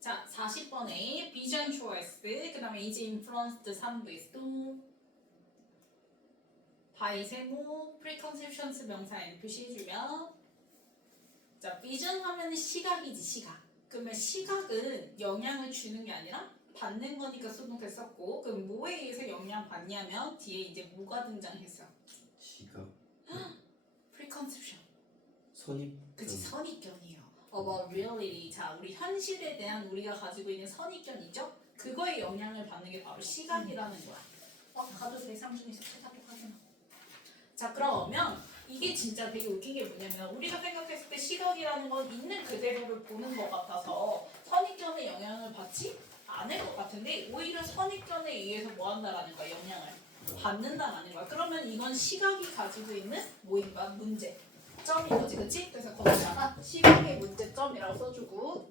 자, 40번에 비전 초이스, 그 다음에 이제 인플루언스드 3부에서 또 바이 세모, 프리컨셉션스 명사 N 표시해주면 자, 비전 하면은 시각이지, 시각. 그러면 시각은 영향을 주는 게 아니라 받는 거니까 수동태 썼고, 그럼 뭐에 의해서 영향 받냐면 뒤에 이제 뭐가 등장했어? 시각 프리컨셉션. 선입 그치, 선입견이에요. About reality. 자, 우리 현실에 대한 우리가 가지고 있는 선입견이죠? 그거에 영향을 받는 게 바로 시각이라는 거야. 가도 돼, 상준에서 찾아도 확인하고. 자, 그러면 이게 진짜 되게 웃긴 게 뭐냐면 우리가 생각했을 때 시각이라는 건 있는 그대로를 보는 것 같아서 선입견의 영향을 받지 않을 것 같은데 오히려 선입견에 의해서 뭐 한다라는 거야, 영향을 받는다라는 거야. 그러면 이건 시각이 가지고 있는 뭐인가? 문제. 점인 거지, 그치? 그래서 거기다가 시각의 문제점이라고 써주고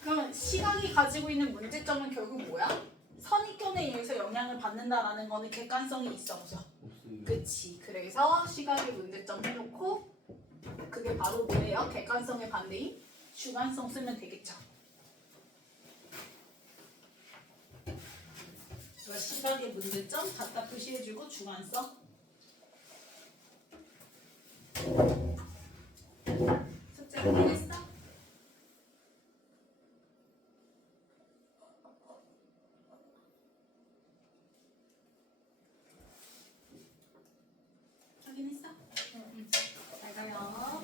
그러면 시각이 가지고 있는 문제점은 결국 뭐야? 선입견에 의해서 영향을 받는다라는 거는 객관성이 있어 없어? 없습니다. 그치. 그래서 시각의 문제점 해놓고 그게 바로 뭐예요? 객관성의 반대인 주관성 쓰면 되겠죠. 시각의 문제점 갖다 표시해주고 주관성. 숙제 확인했어? 확인했어? 응. 잘 가요.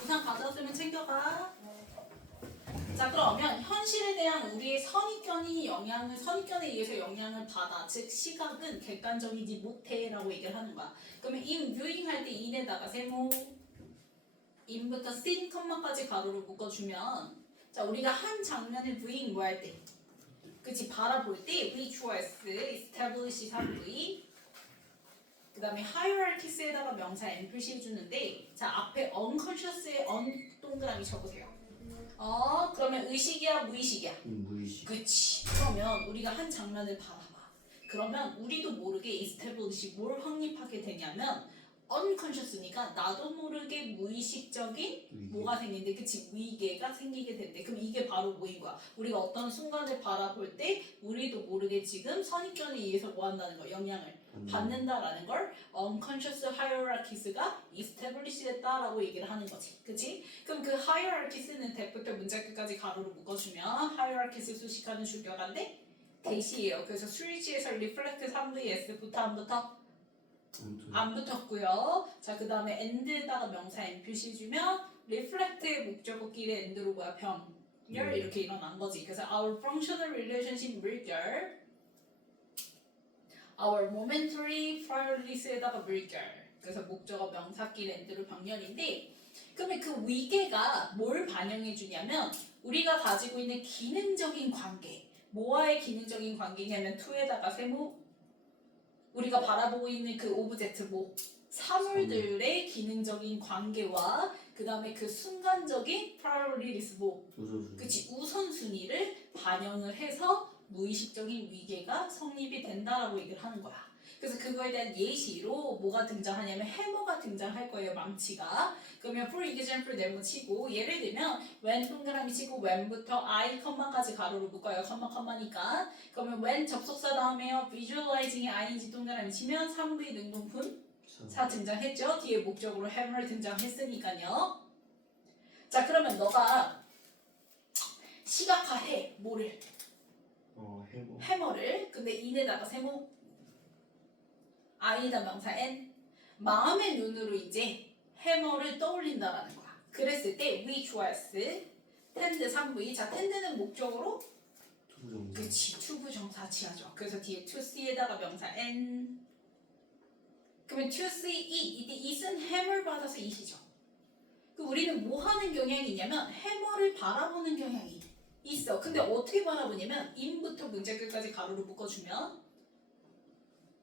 부상 가져왔으면 챙겨가. 자, 그러면 현실에 대한 우리의 선입견에 의해서 영향을 받아. 즉 시각은 객관적이지 못해라고 얘기를 하는 거야. 그러면 in viewing 할 때 in에다가 세모 in부터 seen 컴마까지 가로를 묶어주면 자, 우리가 한 장면을 viewing 뭐 할 때? 그치, 바라볼 때 visuals, establish 3v 그 다음에 hierarchies에다가 명사 n 표시해주는데 자, 앞에 unconscious에 동그라미 적으세요. 그러면 의식이야, 무의식이야? 무의식. 그치. 그러면 우리가 한 장면을 바라봐. 그러면 우리도 모르게 establish 뭘 확립하게 되냐면 unconscious니까 나도 모르게 무의식적인 뭐가 생긴대. 그치, 위계가 생기게 된대. 그럼 이게 바로 뭐인 거야? 우리가 어떤 순간을 바라볼 때 우리도 모르게 지금 선입견에 의해서 뭐 한다는 거야? 영향을 받는다라는 걸 unconscious hierarchies가 establish 됐다라고 얘기를 하는 거지. 그치? 그럼 그 hierarchies는 대부터 문장 끝까지 가로로 묶어주면 hierarchies 수식하는 주격한데 대시예요. 그래서 수일치에서 reflect 3v s부터 안 붙어? 안 붙었고요. 자, 그 다음에 end에다가 명사 n 표시해주면 reflect의 목적어끼리 end로 뭐야? 병렬 이렇게 일어난 거지. 그래서 our functional relationship 물결 our momentary priorities,에다가 물결. 그래서 목적어 명사끼리 end로 병렬인데 그러면 그 위계가 뭘 반영해 주냐면 우리가 가지고 있는 기능적인 관계 뭐와의 기능적인 관계냐면 to에다가 세모 우리가 바라보고 있는 그 오브젝트 뭐 사물들의 기능적인 관계와 그 다음에 그 순간적인 priorities 뭐 그치 우선순위를 반영을 해서 무의식적인 위계가 성립이 된다라고 얘기를 하는 거야. 그래서 그거에 대한 예시로 뭐가 등장하냐면 해머가 등장할 거예요. 망치가. 그러면 for example 네모 치고 예를 들면 when 동그라미 치고 when부터 I, 컴마까지 가로로 묶어요. 컴마니까. 그러면 when 접속사 다음에요. visualizing이 ing 동그라미 치면 3v 능동분 4 등장했죠. 뒤에 목적으로 hammer 등장했으니까요. 자, 그러면 너가 시각화해. 뭐를? 해머를. 근데 인에다가 세모 I다 명사 N 마음의 눈으로 이제 해머를 떠올린다라는 거야. 그랬을 때 which was tend 3v 자 tend는 목적으로 그치 투부정사치하죠. 그래서 뒤에 to see에다가 명사 N 그러면 to see it 이때 it은 해머를 받아서 it이죠. 그 우리는 뭐 하는 경향이 있냐면 해머를 바라보는 경향이 있어. 근데 어떻게 바라보냐면 in부터 문제 끝까지 가로로 묶어주면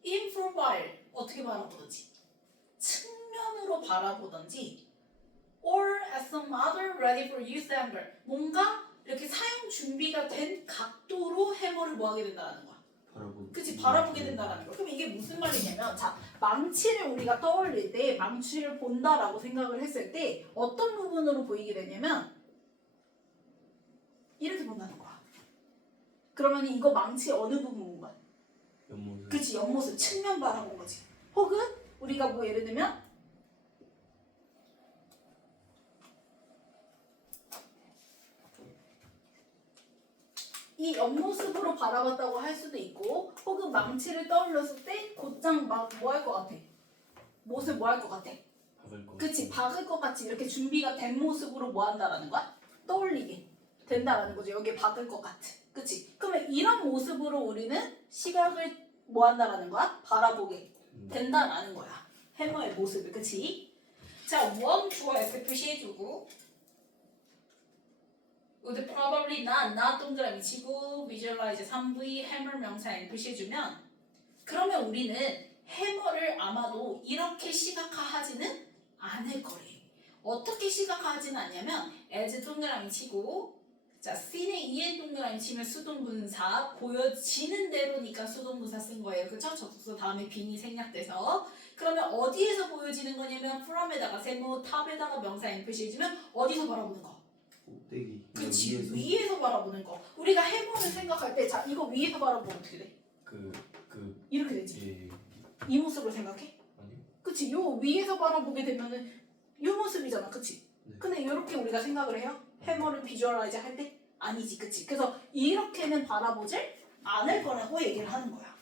in profile 어떻게 바라보든지 측면으로 바라보든지 or at some other ready for use angle 뭔가 이렇게 사용 준비가 된 각도로 해머를 뭐 하게 된다는 거야. 그치, 바라보게 된다라는 거. 그럼 이게 무슨 말이냐면, 자, 망치를 우리가 떠올릴 때, 망치를 본다라고 생각을 했을 때 어떤 부분으로 보이게 되냐면 이렇게 본다는 거야. 그러면 이거 망치 어느 부분 본 거야? 옆모습. 그치, 옆모습, 측면 바라본 거지. 혹은 우리가 뭐 예를 들면 이 옆모습으로 바라봤다고 할 수도 있고, 혹은 망치를 떠올렸을 때 곧장 막 뭐 할 것 같아? 못을 뭐 할 것 같아? 박을 거. 그치, 박을 것 같이 이렇게 준비가 된 모습으로 뭐 한다라는 거야? 떠올리게 된다라는 거죠. 여기에 박을 것 같은. 그치? 그러면 이런 모습으로 우리는 시각을 뭐 한다라는 거야? 바라보게 된다라는 거야. 해머의 모습을. 그치? 자, 원 주어 S 표시해주고 would probably not 동그라미 치고 visualize 3V hammer 명사 N 표시해주면 그러면 우리는 해머를 아마도 이렇게 시각화하지는 않을 거래. 어떻게 시각화하지는 않냐면 as 동그라미 치고 자 C는 EN 동그라미 치면 수동분사 보여지는 대로니까 수동분사 쓴 거예요. 그쵸? 접속사 다음에 빈이 생략돼서 그러면 어디에서 보여지는 거냐면 from에다가 세모 탑에다가 명사 N 표시해주면 어디서 바라보는 거? 꼭대기. 그치, 위에서 바라보는 거. 우리가 해보는 생각할 때, 자, 이거 위에서 바라보면 어떻게 돼? 이렇게 되지. 예. 이 모습으로 생각해? 아니요. 그치, 요 위에서 바라보게 되면은 이 모습이잖아, 그치? 네. 근데 이렇게 우리가 생각을 해요? 해머를 비주얼라이즈 할 때? 아니지, 그치? 그래서 이렇게는 바라보질 않을 거라고 얘기를 하는 거야.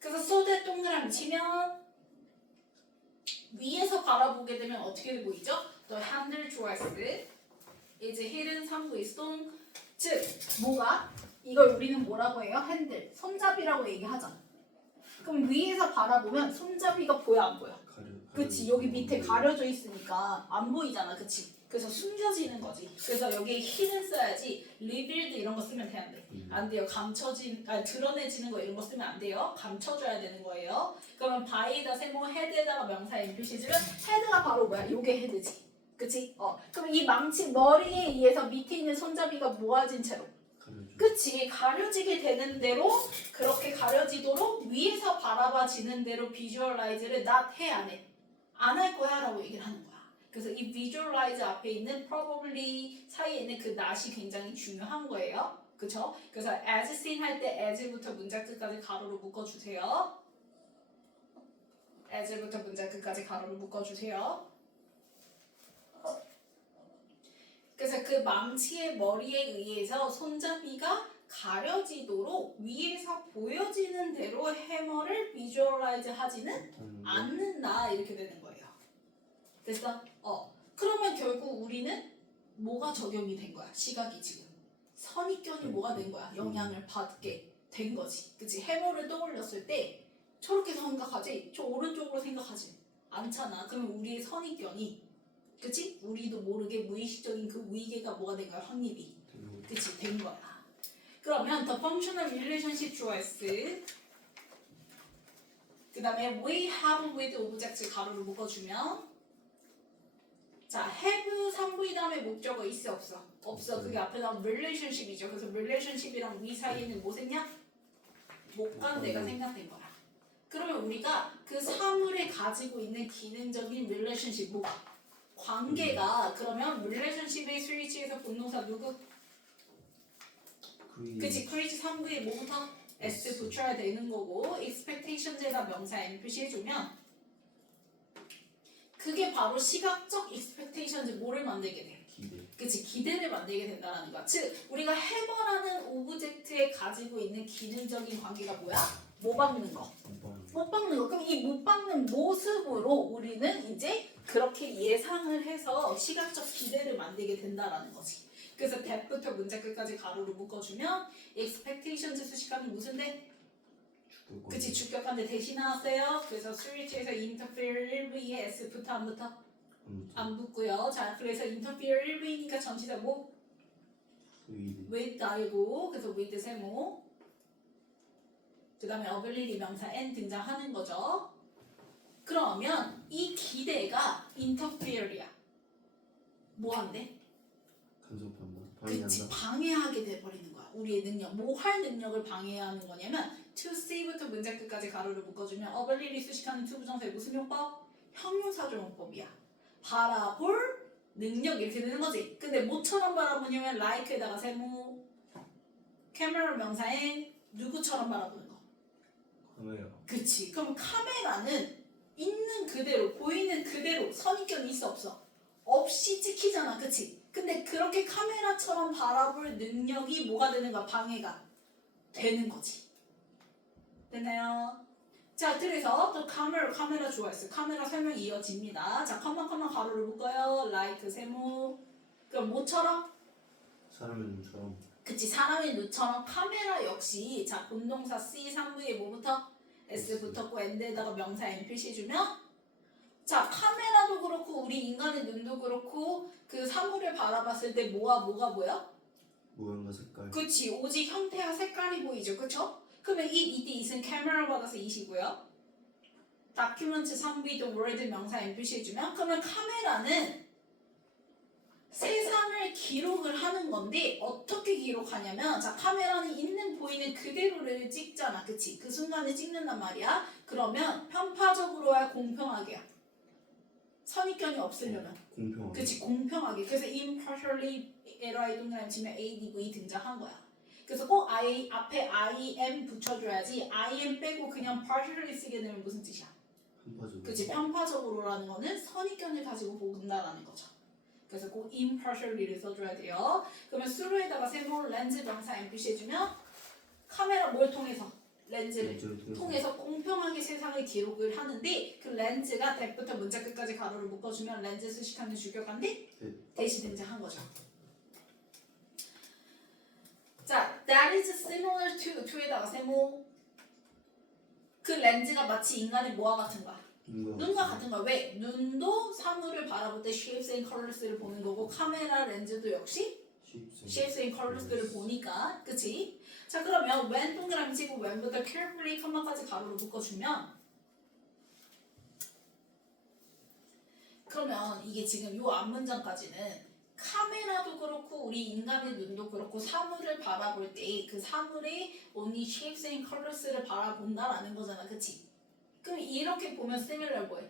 그래서 소대 동그라미 치면 위에서 바라보게 되면 어떻게 보이죠? The handle drawers is hidden 3V stone. 즉 뭐가? 이걸 우리는 뭐라고 해요? 핸들, 손잡이라고 얘기하잖아. 그럼 위에서 바라보면 손잡이가 보여 안 보여? 그치, 여기 밑에 가려져 있으니까 안 보이잖아, 그치? 그래서 숨겨지는 거지. 그래서 여기에 hidden 써야지 revealed 이런 거 쓰면 돼, 안 돼? 안 돼요. 드러내지는 거 이런 거 쓰면 안 돼요. 감춰줘야 되는 거예요. 그러면 by에다 세모 헤드에다가 명사 N 표시해주면 헤드가 바로 뭐야? 요게 헤드지. 그치? 그럼 이 망치 머리에 의해서 밑에 있는 손잡이가 모아진 채로 그치? 가려지게 되는 대로 그렇게 가려지도록 위에서 바라봐지는 대로 비주얼라이즈를 not 해 안 해? 안 할 거야 라고 얘기를 하는 거야. 그래서 이 visualize 앞에 있는 probably 사이에 있는 그 not이 굉장히 중요한 거예요. 그쵸? 그래서 as seen 할 때 as부터 문장 끝까지 가로로 묶어주세요. as부터 문장 끝까지 가로로 묶어주세요. 그래서 그 망치의 머리에 의해서 손잡이가 가려지도록 위에서 보여지는 대로 해머를 비주얼라이즈 하지는 않는다 이렇게 되는 거예요. 됐어? 그러면 결국 우리는 뭐가 적용이 된 거야? 시각이 지금 선입견이 뭐가 된 거야? 영향을 받게 된 거지. 그치? 해머를 떠올렸을 때 저렇게 생각하지? 저 오른쪽으로 생각하지 않잖아. 그러면 우리의 선입견이 그치? 우리도 모르게 무의식적인 그 위계가 뭐가 된 거야? 확립이. 그치? 된 거야. 그러면 the functional relationship choice 그 다음에 we have with object 가로를 묶어주면 자 have 3V 다음에 목적어 있어 없어? 없어. 그게 앞에 나온 relationship이죠. 그래서 relationship이랑 we 사이에는 뭐 생략? 목관대가 생략된 거야. 그러면 우리가 그 사물에 가지고 있는 기능적인 relationship 뭐가? 관계가 그러면 relationship의 스위치에서 본동사 누구? 그치, create 3부에 뭐부터? S 붙여야 되는 거고 expectations에다 명사 N 표시해주면 그게 바로 시각적 expectations 뭐를 만들게 돼? 기대. 그치, 기대를 만들게 된다는 거야. 즉 우리가 해머라는 오브젝트에 가지고 있는 기능적인 관계가 뭐야? 못 박는 거. 못 박는 거. 그럼 이 못 박는 모습으로 우리는 이제 그렇게 예상을 해서 시각적 기대를 만들게 된다라는 거지. 그래서 that부터 문장 끝까지 가로로 묶어주면 expectations 수식하면 무슨 대? 그치, 주격한데 대신 나왔어요. 그래서 스위치에서 interfere 1V에 S부터 안 붙어? 안 붙고요. 자, 그래서 interfere 1V니까 전치사 뭐? with 알고 그래서 with 세모 그 다음에 ability 명사 N 등장하는 거죠. 그러면 이 기대가 interfere야. 뭐 한대? 간섭한다. 그치, 방해한다. 방해하게 돼버리는 거야. 우리의 능력, 뭐 할 능력을 방해하는 거냐면 to see부터 문장 끝까지 가로를 묶어주면 ability 수식하는 to 부정사의 무슨 용법? 형용사조용법이야. 바라볼 능력 이렇게 되는 거지. 근데 뭐처럼 바라보냐면 like에다가 세모, 카메라 명사에 누구처럼 바라보는 거. 카메라. 그치. 그럼 카메라는 있는 그대로, 보이는 그대로 선입견이 있어 없어? 없이 찍히잖아. 그치? 근데 그렇게 카메라처럼 바라볼 능력이 뭐가 되는가? 방해가 되는 거지. 됐나요? 자, 그래서 또 카메라 좋아했어요. 카메라 설명이 이어집니다. 자, 컴마 가로를 묶어요. like 세모. 그럼 뭐처럼? 사람의 눈처럼. 그치, 사람의 눈처럼 카메라 역시 자, 본동사 C 3부에 뭐부터? S 붙었고 and에다가 명사 N 표시해주면 자, 카메라도 그렇고 우리 인간의 눈도 그렇고 그 사물을 바라봤을 때 뭐가 보여? 모양과 색깔. 그치, 오직 형태와 색깔이 보이죠. 그쵸? 그러면 이때 it은 카메라 받아서 it이고요. 다큐멘트 3부도 word 명사 N 표시해주면 그러면 카메라는 세상을 기록을 하는 건데 어떻게 기록하냐면 자, 카메라는 있는 보이는 그대로를 찍잖아. 그치? 그 순간에 찍는단 말이야. 그러면 편파적으로야 공평하게야. 선입견이 없으려면. 공평하게. 그치? 공평하게. 그래서 impartially LI 동그라미 치면 ADV 등장한 거야. 그래서 꼭 앞에 IM 붙여줘야지 IM 빼고 그냥 partially 쓰게 되면 무슨 뜻이야? 편파적으로. 그치? 편파적으로라는 거는 선입견을 가지고 본다라는 거죠. 그래서 꼭 impartially를 써줘야 돼요. 그러면 through에다가 세모 렌즈 명사 MPC 해주면 카메라 뭘 통해서? 렌즈를 통해서 공평하게 세상을 기록을 하는데 그 렌즈가 대부터 문자 끝까지 가로를 묶어주면 렌즈 수식하는 주격한데 대시 등장한 거죠. 자, that is similar to에다가 세모 그 렌즈가 마치 인간의 뭐와 같은 거야? 눈과 같은 거야. 왜? 눈도 사물을 바라볼 때 shapes and colors를 보는 거고 카메라 렌즈도 역시 shapes and colors를 보니까 그치? 자, 그러면 when 동그라미 치고 when부터 carefully 컴마까지 가로로 묶어주면 그러면 이게 지금 요 앞문장까지는 카메라도 그렇고 우리 인간의 눈도 그렇고 사물을 바라볼 때 그 사물의 only shapes and colors를 바라본다라는 거잖아. 그치? 그럼 이렇게 보면 similar 뭐해?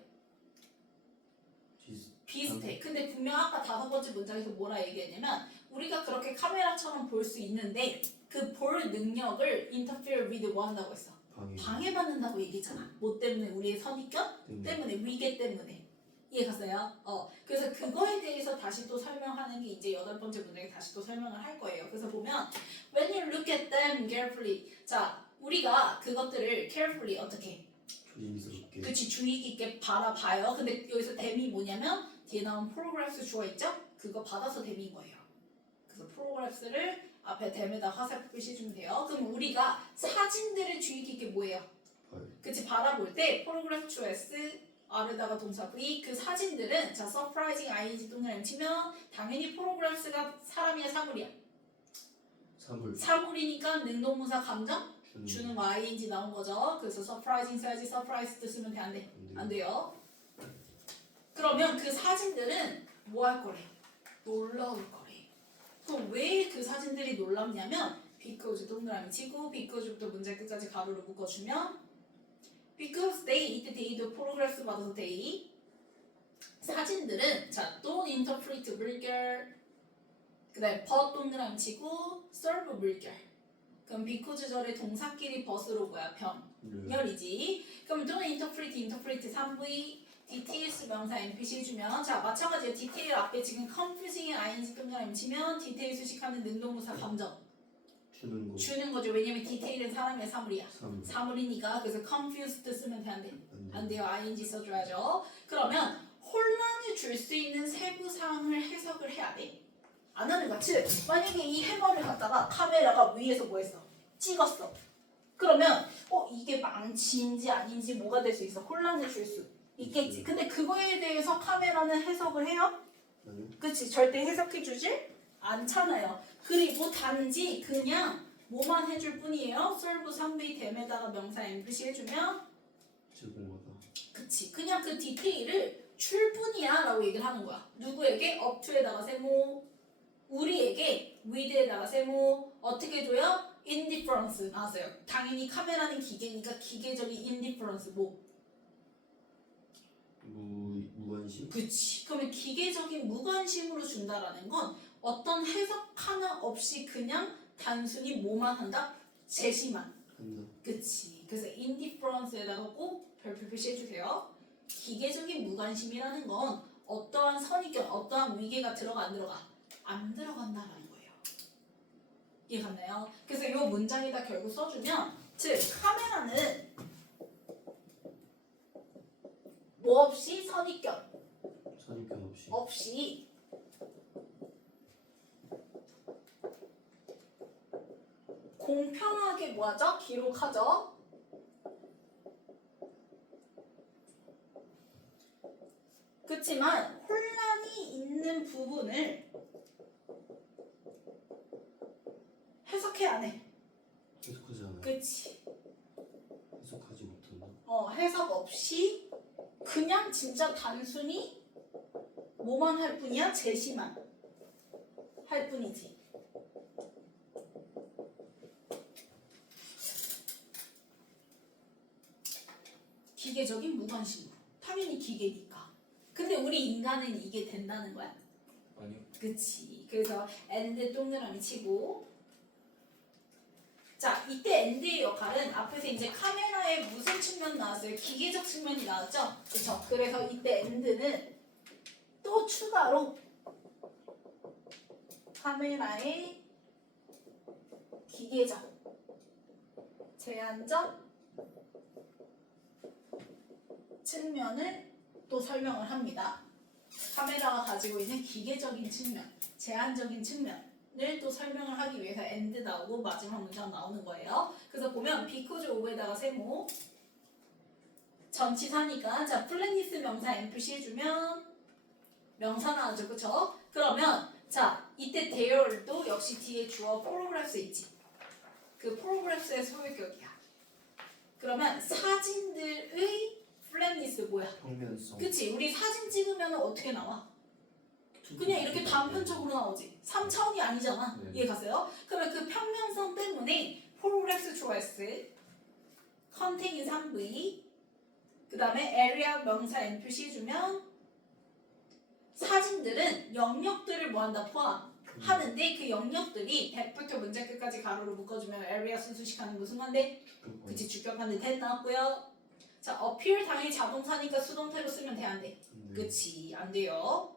비슷해. 근데 분명 아까 5번째 문장에서 뭐라 얘기했냐면 우리가 그렇게 카메라처럼 볼 수 있는데 그 볼 능력을 interfere with 뭐 한다고 했어? 방해받는다고 얘기했잖아. 뭐 때문에? 우리의 선입견? 때문에. 위계 때문에. 이해갔어요? 그래서 그거에 대해서 다시 또 설명하는 게 이제 8번째 문장에 다시 또 설명을 할 거예요. 그래서 보면 when you look at them carefully 자, 우리가 그것들을 carefully 어떻게? 조심스럽게. 그치, 주의 깊게 바라봐요. 근데 여기서 them이 뭐냐면 뒤에 나온 프로그래프스 주어 있죠? 그거 받아서 them인 거예요. 그래서 프로그래프스를 앞에 them에다 화살표 표시해주면 돼요. 그럼 우리가 사진들을 주의 깊게 뭐예요? 그치, 바라볼 때 프로그래프 주어 S R에다가 동사 V 그 사진들은 자 surprising ing 동그라미 치면 당연히 프로그래프스가 사람이야 사물이야? 사물이니까 능동문사 감정? 주는 거 ing 나온 거죠. 그래서 surprising 써야지 surprised 쓰면 돼? 안 돼? 안 돼요. 그러면 그 사진들은 뭐 할 거래? 놀라울 거래. 그럼 왜 그 사진들이 놀랍냐면 because 동그라미 치고 because부터 문제 끝까지 가로를 묶어주면 because they 이때 they도 프로그래스 받아서 they 사진들은 자 don't interpret 물결 그 다음에 but 동그라미 치고 serve 물결 그럼 because 절의 동사끼리 벗으로 뭐야? 병렬이지. 그럼 don't interpret 3V details 명사 NPC 해주면 자 마찬가지로 detail 앞에 지금 confusing ing 동그라미 치면 detail 수식하는 능동문사 감정 주는 거죠. 왜냐면 디테일은 사람이야 사물이야? 사물이니까. 그래서 confused 쓰면 돼? 안 돼? 안 돼요. ing 써줘야죠. 그러면 혼란을 줄 수 있는 세부 사항을 해석을 해야 돼. 안 하는 거야. 만약에 이 해머를 갖다가 카메라가 위에서 뭐 했어? 찍었어. 그러면 이게 망치인지 아닌지 뭐가 될 수 있어? 혼란을 줄 수 있겠지. 근데 그거에 대해서 카메라는 해석을 해요? 그치? 절대 해석해주질 않잖아요. 그리고 단지 그냥 뭐만 해줄 뿐이에요. serve 3B 댐에다가 명사 MPC 해주면 제공하다. 그치. 그냥 그 디테일을 줄 뿐이야 라고 얘기를 하는 거야. 누구에게? up to에다가 세모 우리에게 with에다가 세모 어떻게 줘요? indifference 나왔어요. 당연히 카메라는 기계니까 기계적인 indifference 뭐? 무관심? 그치. 그러면 기계적인 무관심으로 준다라는 건 어떤 해석 하나 없이 그냥 단순히 뭐만 한다? 제시만. 한다. 그치. 그래서 indifference에다가 꼭 별표 표시해주세요. 기계적인 무관심이라는 건 어떠한 선입견, 어떠한 위계가 들어가 안 들어가? 안 들어간다라는 거예요. 이해갔나요? 그래서 이 문장에다 결국 써주면 즉 카메라는 뭐 없이 선입견 선입견 없이. 없이 공평하게 뭐하죠? 기록하죠. 그렇지만 혼란이 있는 부분을 해석해 안 해. 해석하지 않아요. 그치. 해석하지 못한다. 해석 없이 그냥 진짜 단순히 뭐만 할 뿐이야? 제시만 할 뿐이지. 기계적인 무관심으로. 당연히 기계니까. 근데 우리 인간은 이게 된다는 거야? 아니요. 그치. 그래서 and 동그라미 치고 자 이때 and의 역할은 앞에서 이제 카메라의 무슨 측면 나왔어요? 기계적 측면이 나왔죠? 그쵸? 그래서 이때 and는 또 추가로 카메라의 기계적 제한적 측면을 또 설명을 합니다. 카메라가 가지고 있는 기계적인 측면, 제한적인 측면을 또 설명을 하기 위해서 and 나오고 마지막 문장 나오는 거예요. 그래서 보면 because of에다가 세모 전치사니까 자 플랫니스 명사 NPC 해주면 명사 나오죠, 그쵸? 그러면 자 이때 there도 역시 뒤에 주어 프로그래스 있지. 그 프로그래스의 소유격이야. 그러면 사진들의 플랫니스 뭐야? 평면성. 그치? 우리 사진 찍으면 어떻게 나와? 그냥 이렇게 단편적으로 나오지. 3차원이 아니잖아. 네. 이해 갔어요? 그러면 그 평면성 때문에 프로그래스 초이스 컨테인 3V 그 다음에 area 명사 n 표시해주면 사진들은 영역들을 뭐한다? 포함하는데 그 영역들이 100부터 문제 끝까지 가로로 묶어주면 area 순수식하는 무슨 건데? 그치 주격하는 대 나왔고요. 자 appear 당연히 자동사니까 수동태로 쓰면 돼 안 돼? 그치 안 돼요.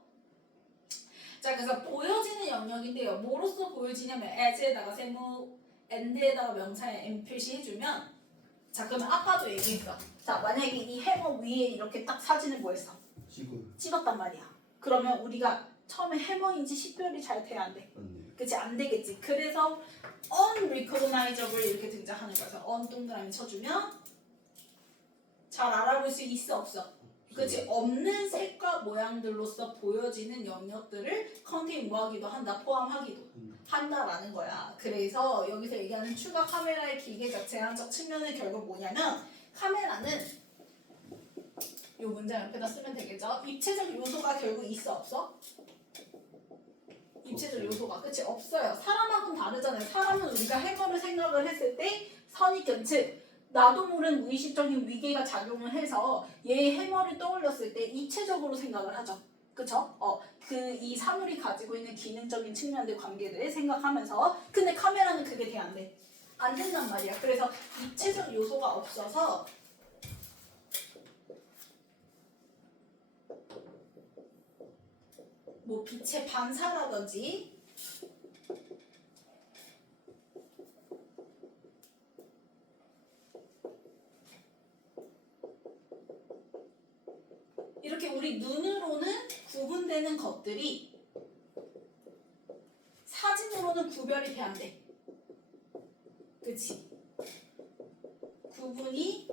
자 그래서 보여지는 영역인데요. 뭐로써 보여지냐면 as에다가 세모 and에다가 명사에 n 표시해주면 자 그러면 아까도 얘기했어. 자 만약에 이 해머 위에 이렇게 딱 사진을 뭐 했어? 찍었단 말이야. 그러면 우리가 처음에 해머인지 식별이 잘 돼야 안 돼? 그치 안 되겠지. 그래서 unrecognizable 이렇게 등장하는 거야. 그래서 un 동그라미 쳐주면 잘 알아볼 수 있어 없어? 그치 없는 색과 모양들로서 보여지는 영역들을 컨테인 뭐하기도 한다 포함하기도 한다라는 거야. 그래서 여기서 얘기하는 추가 카메라의 기계적 제한적 측면은 결국 뭐냐면 카메라는 이 문장 옆에다 쓰면 되겠죠. 입체적 요소가 결국 있어 없어? 입체적 요소가 그치 없어요. 사람하고는 다르잖아요. 사람은 우리가 해머를 생각을 했을 때 선입견 즉 나도 모르는 무의식적인 위계가 작용을 해서 얘의 해머를 떠올렸을 때 입체적으로 생각을 하죠. 그쵸? 이 사물이 가지고 있는 기능적인 측면들 관계들 생각하면서 근데 카메라는 그게 돼 안 돼? 안 된단 말이야. 그래서 입체적 요소가 없어서 뭐 빛의 반사라든지 이렇게 우리 눈으로는 구분되는 것들이 사진으로는 구별이 돼 안 돼. 그치? 구분이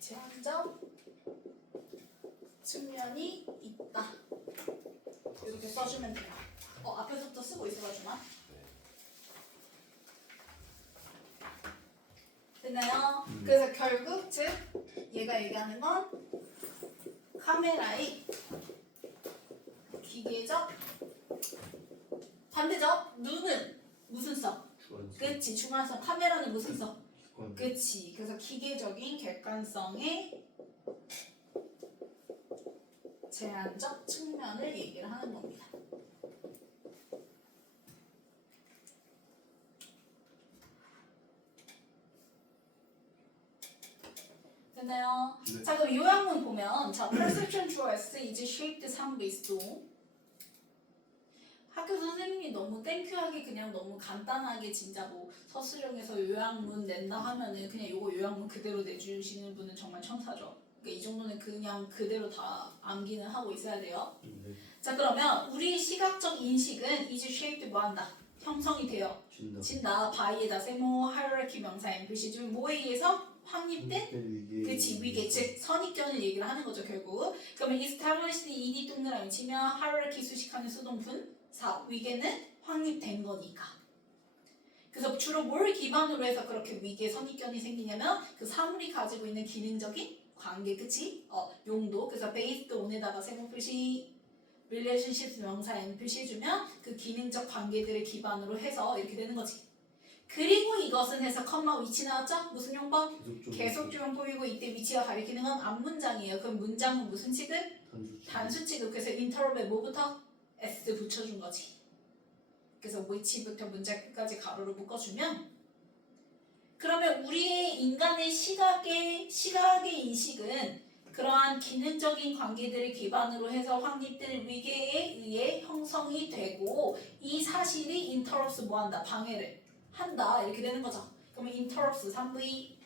제한적 측면이 있다. 이렇게 써주면 돼요. 앞에서부터 쓰고 있어가지고 됐나요? 그래서 결국 즉 얘가 얘기하는 건 카메라의 기계적 반대죠? 눈은 무슨 성? 주관성. 그치 주관성. 카메라는 무슨 성? 객관. 그치. 그래서 기계적인 객관성의 제한적 측면을 얘기를 하는 겁니다. 됐나요? 네. 자 그럼 요약문 보면 자 perception through S is shaped 3도 학교 선생님이 너무 땡큐하게 그냥 너무 간단하게 진짜 뭐 서술형에서 요약문 낸다 하면은 그냥 요거 요약문 그대로 내주시는 분은 정말 천사죠. 그러니까 이 정도는 그냥 그대로 다 암기는 하고 있어야 돼요. 네. 자 그러면 우리 시각적 인식은 is shaped 뭐한다? 형성이 돼요. 진다. 진다. by에다 세모 하이어라키 명사 NPC 중 뭐에 의해서 확립된 위계. 그치 위계 즉 선입견을 얘기를 하는 거죠 결국. 그러면 established ed 동그라미 치면 hierarchy 수식하는 수동분 4 위계는 확립된 거니까. 그래서 주로 뭘 기반으로 해서 그렇게 위계 선입견이 생기냐면 그 사물이 가지고 있는 기능적인 관계 그치? 용도. 그래서 based on에다가 세모 표시 relationships 명사 n 표시해주면 그 기능적 관계들을 기반으로 해서 이렇게 되는 거지. 그리고 이것은 해서 컴마 위치 나왔죠? 무슨 용법? 계속조용법이고 이때 위치가 가리키는 건 앞문장이에요. 그럼 문장은 무슨 취급? 단수 취급. 그래서 인터럽에 뭐부터? S 붙여준 거지. 그래서 which부터 문장 끝까지 가로로 묶어주면 그러면 우리의 인간의 시각의 인식은 그러한 기능적인 관계들을 기반으로 해서 확립된 위계에 의해 형성이 되고 이 사실이 interrupts 뭐한다? 방해를 한다 이렇게 되는 거죠. 그러면 interrupts 3V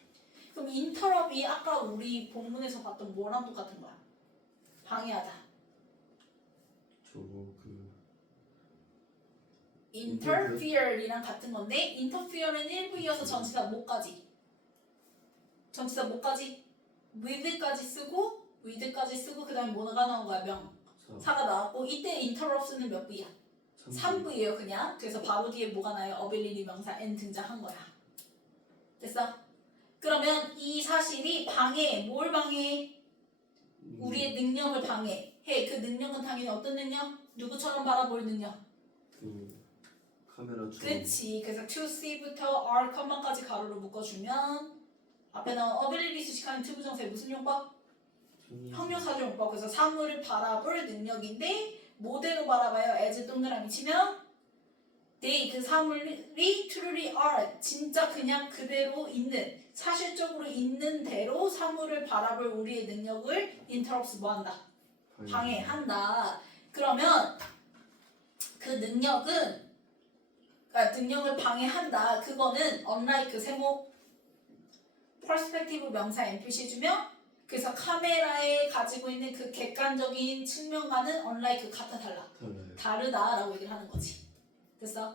그럼 interrupt이 아까 우리 본문에서 봤던 뭐랑 똑같은 거야? 방해하다. 저거 그 interfere이랑 같은 건데 interfere는 1부 이어서 전치사 뭐까지? 전치사 뭐까지? with까지 쓰고 with까지 쓰고 그 다음에 뭐가 나온 거야? 명사가 나왔고 이때 interrupts는 몇 V야? 3V예요 그냥. 그래서 바로 뒤에 뭐가 나요? ability 명사 n 등장한 거야. 됐어? 그러면 이 사실이 방해, 뭘 방해해? 우리의 능력을 방해해. 그 능력은 당연히 어떤 능력? 누구처럼 바라볼 능력? 그 카메라처럼. 그렇지. 그래서 to see부터 r, 컴마까지 가로로 묶어주면 앞에 나온 ability 수식하는 투부정사의 무슨 용법? 형용사조 용법. 그래서 사물을 바라볼 능력인데 뭐대로 바라봐요? as 동그라미 치면 they 그 사물이 truly are 진짜 그냥 그대로 있는 사실적으로 있는 대로 사물을 바라볼 우리의 능력을 interrupts 뭐한다? 방해한다. 그러면 그 능력은 능력을 방해한다. 그거는 unlike 세모 perspective 명사 n 표시해주면 그래서 카메라에 가지고 있는 그 객관적인 측면과는 unlike 같아 달라. 다르다라고 얘기를 하는 거지. 됐어?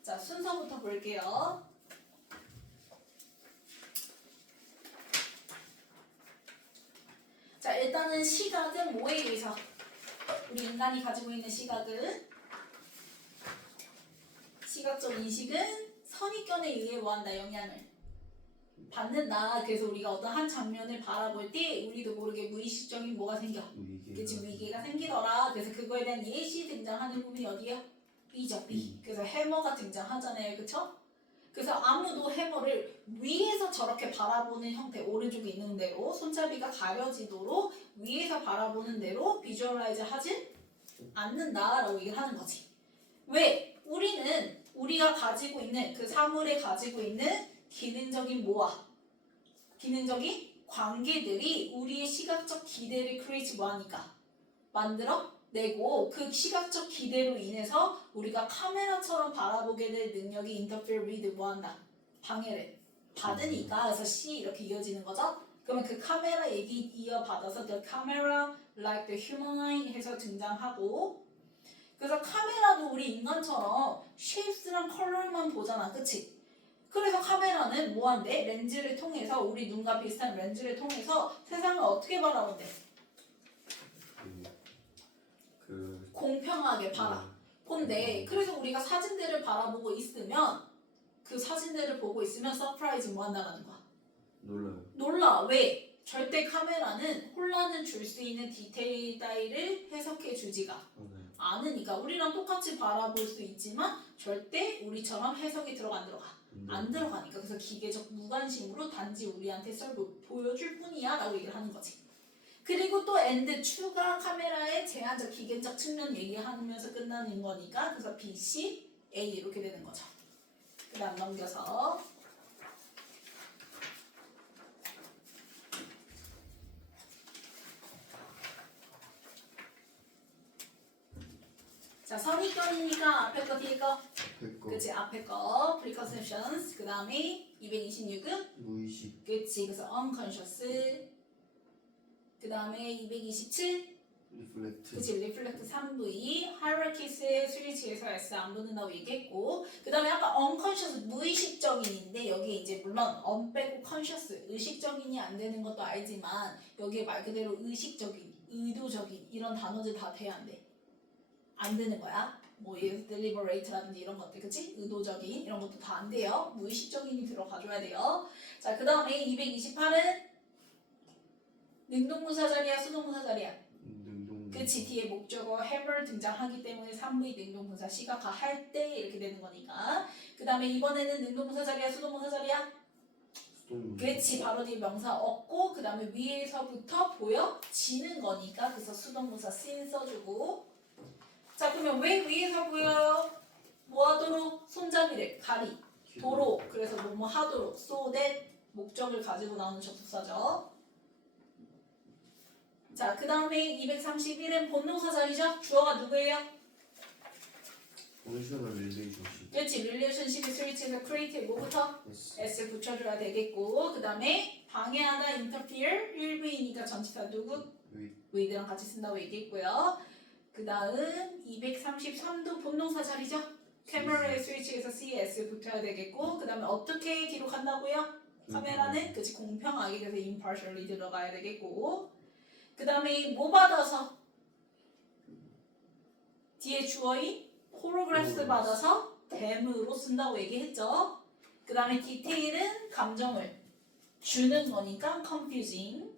자 순서부터 볼게요. 자 일단은 시각은 뭐에 의해서? 우리 인간이 가지고 있는 시각은 시각적 인식은 선입견에 의해 뭐한다? 영향을 받는다. 그래서 우리가 어떤 한 장면을 바라볼 때 우리도 모르게 무의식적인 뭐가 생겨? 그치 위계가 생기더라. 그래서 그거에 대한 예시 등장하는 부분이 어디야? B죠 B. 그래서 해머가 등장하잖아요. 그쵸? 그래서 아무도 해머를 위에서 저렇게 바라보는 형태 오른쪽에 있는 대로 손잡이가 가려지도록 위에서 바라보는 대로 비주얼라이즈 하진 않는다라고 얘기를 하는 거지. 왜? 우리는 우리가 가지고 있는 그 사물에 가지고 있는 기능적인 뭐와 기능적인 관계들이 우리의 시각적 기대를 크리에이트 뭐하니까 만들어 내고 그 시각적 기대로 인해서 우리가 카메라처럼 바라보게 될 능력이 interfere with 뭐한다? 방해를 받으니까. 그래서 C 이렇게 이어지는 거죠. 그러면 그 카메라 얘기 이어받아서 the camera like the human eye 해서 등장하고 그래서 카메라도 우리 인간처럼 쉐입스랑 컬러만 보잖아. 그치? 그래서 카메라는 뭐한대? 렌즈를 통해서 우리 눈과 비슷한 렌즈를 통해서 세상을 어떻게 바라본대? 공평하게 본대. 그래서 우리가 사진들을 바라보고 있으면 그 사진들을 보고 있으면 서프라이즈 뭐 한다는 거야? 놀라요. 놀라. 왜? 절대 카메라는 혼란을 줄 수 있는 디테일 따위를 해석해 주지가 네. 않으니까 우리랑 똑같이 바라볼 수 있지만 절대 우리처럼 해석이 들어가 안 들어가? 안 들어가니까. 그래서 기계적 무관심으로 단지 우리한테 썰고 보여줄 뿐이야 라고 얘기를 하는 거지. 그리고 또 and 추가 카메라의 제한적 기계적 측면 얘기하면서 끝나는 거니까 그래서 B, C, A 이렇게 되는 거죠. 그 다음 넘겨서 자 선입견이니까 앞에 거 뒤에 거 됐고 그치 앞에 거 preconceptions 그 다음에 226은 무의식 그치 그래서 unconscious 그 다음에 227 리플렉트 그치 reflect 3V hierarchies의 스위치에서 S 안 붙는다고 얘기했고 그 다음에 아까 unconscious 무의식적인인데 여기에 이제 물론 on 빼고 conscious 의식적인이 안 되는 것도 알지만 여기에 말 그대로 의식적인 의도적인 이런 단어들 다 돼야 안 돼. 안 되는 거야. 뭐 예를 들어 deliberate라든지 이런 것들 그치? 의도적인 이런 것도 다 안 돼요. 무의식적인이 들어가줘야 돼요. 자 그 다음에 228은 능동무사 자리야 수동무사 자리야? 능동 그치 뒤에 목적어 have를 등장하기 때문에 3V 능동분사 시각화 할 때 이렇게 되는 거니까 그 다음에 이번에는 능동분사 자리야 수동분사 자리야? 수동 그치 바로 뒤에 명사 얻고 그 다음에 위에서부터 보여지는 거니까 그래서 수동분사 sin 써주고 자 그러면 왜 위에서 보여요? 뭐 하도록? 손잡이를 가리 도로 그래서 뭐뭐 하도록 so that 목적을 가지고 나오는 접속사죠. 자, 그 다음에 231은 본동사 자리죠? 주어가 누구예요? 펑셔널 릴레이션십 그렇지, 릴레이션십이 스위치에서 크리에이티브 뭐부터? S S 붙여줘야 되겠고 그 다음에 방해하다 interfere 1V니까 전치사 누구? with랑 같이 쓴다고 얘기했고요. 그 다음 233도 본동사 자리죠? 카메라의 스위치에서 CS 붙어야 되겠고 그 다음에 어떻게 기록한다고요? 카메라는 그치 공평하게 그래서 impartially 들어가야 되겠고 그 다음에 뭐 받아서 뒤에 주어인 호로그래프스 받아서 댐으로 쓴다고 얘기했죠. 그 다음에 디테일은 감정을 주는 거니까 confusing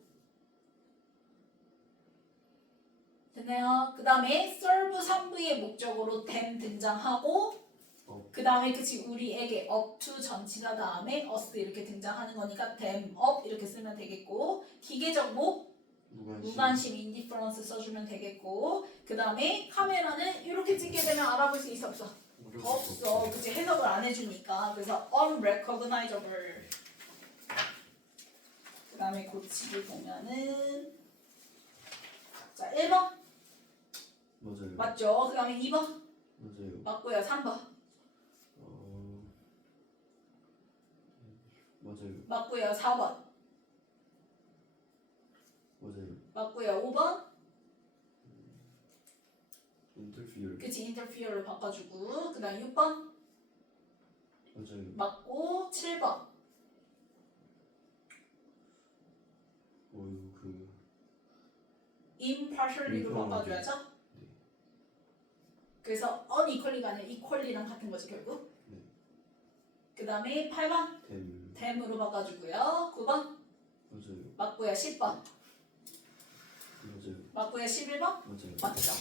됐나요? 그 다음에 serve 3V의 목적으로 댐 등장하고 그 다음에 그치 우리에게 up to 전치사 다음에 us 이렇게 등장하는 거니까 댐 up 이렇게 쓰면 되겠고 기계적 목 무관심 indifference 써주면 되겠고 그 다음에 카메라는 이렇게 찍게 되면 알아볼 수 있어 없어? 없어. 그치 해석을 안 해주니까 그래서 unrecognizable 그 다음에 고치를 보면은 자 1번 맞아요 맞죠? 그 다음에 2번 맞아요 맞고요 3번 맞아요 맞고요 4번 맞아요 맞고요 5번 인터피어 그치 interfere로 바꿔주고 그 다음 6번 맞아요 맞고 7번 그 impartially로 바꿔줘야죠. 그래서 unequally가 아니라 equally랑 같은 거지 결국. 네. 그 다음에 8번 댐으로 바꿔주고요. 9번 맞아요 맞고요. 10번 맞아요 맞고요. 11번 맞아요 맞죠.